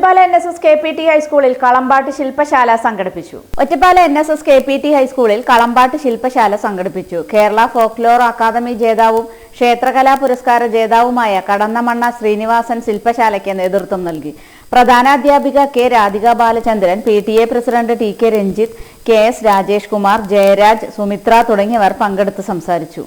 ഒറ്റപ്പാല NSS KPT ഹൈസ്കൂളിൽ കളമ്പാട്ട് ശില്പശാല സംഘടിപ്പിച്ചു. ഒറ്റപ്പാല NSS KPT ഹൈസ്കൂളിൽ കളമ്പാട്ട് ശില്പശാല സംഘടിപ്പിച്ചു. കേരള ഫോക്ലോർ അക്കാദമി ജേതാവും ക്ഷേത്രകലാ പുരസ്കാര ജേതാവുമായ കടന്നമണ്ണ ശ്രീനിവാസൻ ശില്പശാലയ്ക്ക് നേതൃത്വം നൽകി. പ്രധാനാധ്യാപിക K. Radhika Balachandran, PTA president TK Ranjith, KS Rajesh Kumar, Jayaraj, Sumitra തുടങ്ങിയവർ പങ്കെടുത്ത് സംസാരിച്ചു.